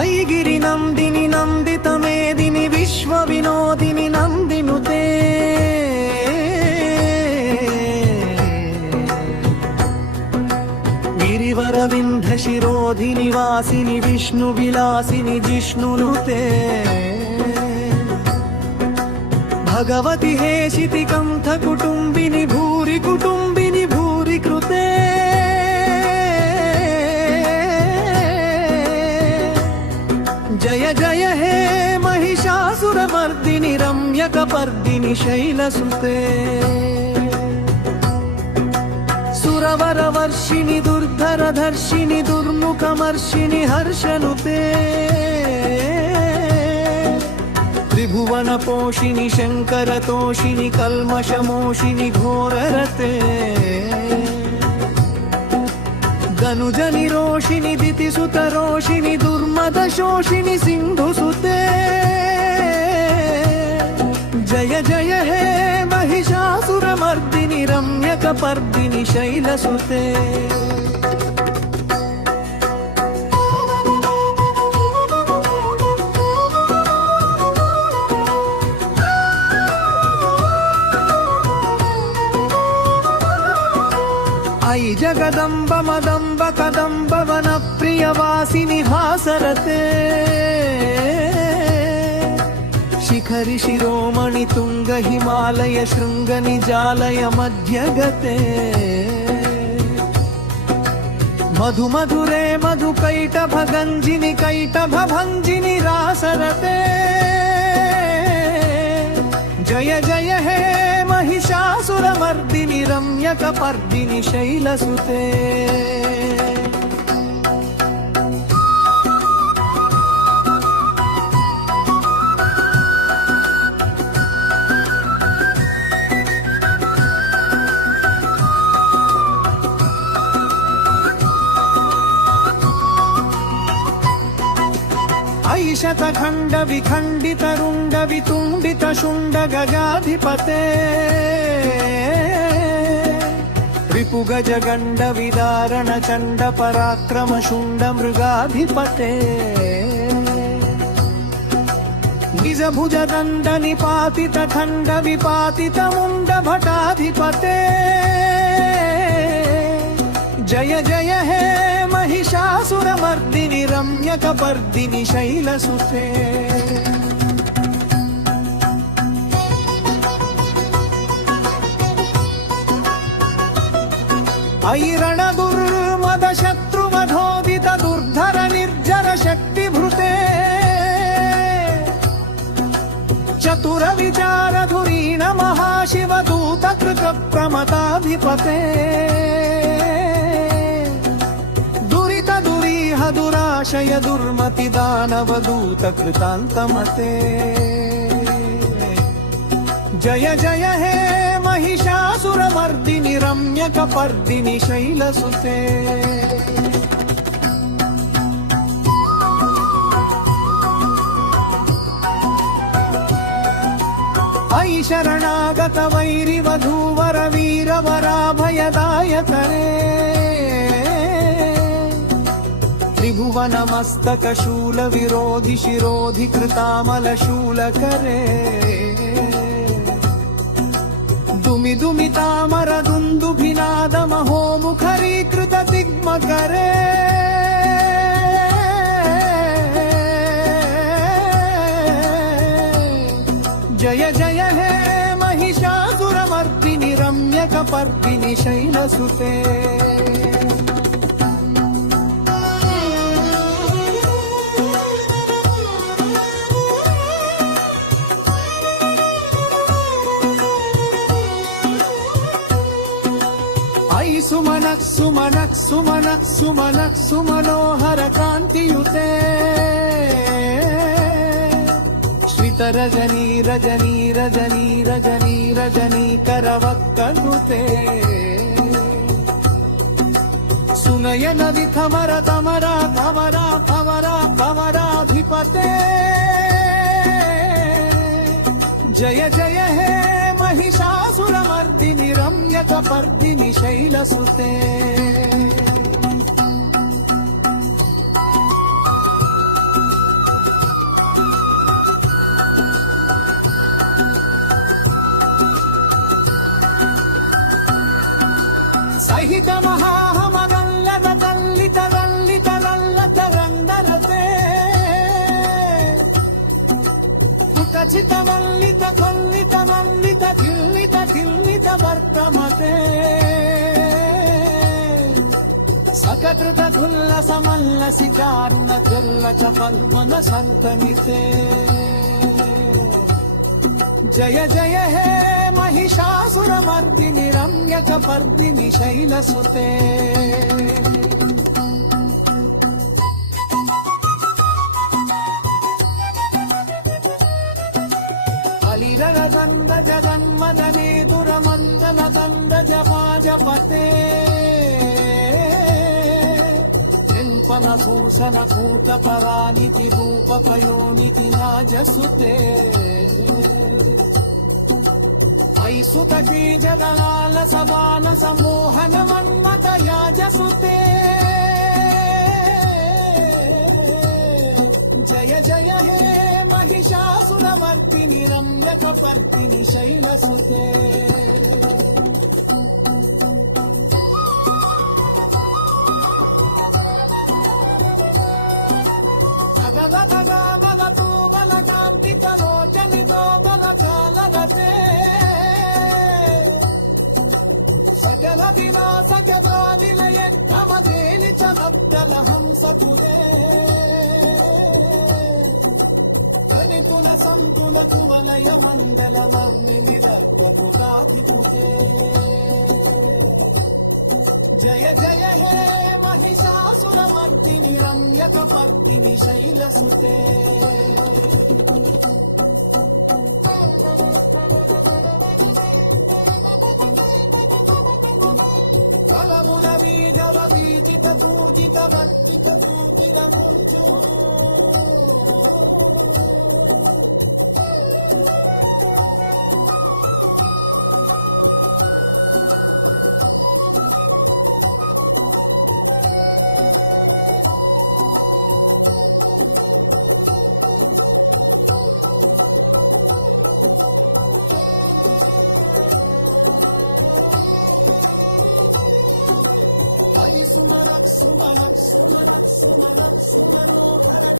ऐगिरि नन्दिनि नन्दितमेदिनि विश्वविनोदिनि नन्दिनुते गिरिवरविन्ध्यशिरोधिनि वासिनि विष्णुविलासिनि जिष्णुनुते भगवति हेशिति कण्ठकुटुम्बिनि भूरि कुटुम्बिनि भूरि कृते जय जय हे महिषासुरमर्दिनि रम्यकपर्दिनि शैलसुते सुरवरवर्षिणि दुर्धरधर्षिणि दुर्मुखमर्षिणि हर्षनुते त्रिभुवनपोषिणि शङ्करतोषिणि कल्मषमोषिणि घोररते धनुजनिरोषिणि दितिसुतरोषिणि दुर्मदशोषिणि सिन्धुसुते जय जय हे महिषासुरमर्दिनि रम्यकपर्दिनि शैलसुते जगदम्ब मदम्ब कदम्ब वनप्रियवासिनि भासरते शिखरि शिरोमणि तुङ्ग हिमालय शृङ्ग निजालय मध्यगते मधु मधुरे मधु कैटभ गञ्जिनि कैटभ भञ्जिनि रासरते जय जय हे महिषासुरमर्दिनि रम्यकपर्दिनि शैलसुते ऐशतखण्ड विखण्डित रुण्ड वितुण्डित शुण्ड गजाधिपते विपुगजगण्ड विदारण चण्ड पराक्रम शुण्ड मृगाधिपते निजभुज दण्ड निपातित खण्ड विपातित मुण्ड भटाधिपते जय जय हे महिषासुरमर्दिनि रम्यकपर्दिनि शैलसुते ऐरणगुरुर्मदशत्रुवधोदित दुर्धर निर्जर शक्तिभृते चतुरविचारधुरीण महाशिवदूतकृतप्रमदाधिपते दुरितदुरीह दुराशय दुर्मतिदानवदूतकृतान्तमते जय जय हे महिषासुरमर्दिनि रम्यकपर्दिनि शैलसुते ऐ शरणागत वैरिवधूवर वीरवराभयदायकरे त्रिभुवनमस्तकशूल विरोधि शिरोधि कृतामलशूलकरे दुमि दुमि तामर दुन्दुभिनाद महोमुखरीकृत दिग्मकरे जय जय हे महिषासुरमर्दिनि रम्यकपर्दिनि शैलसुते पाहिजे हो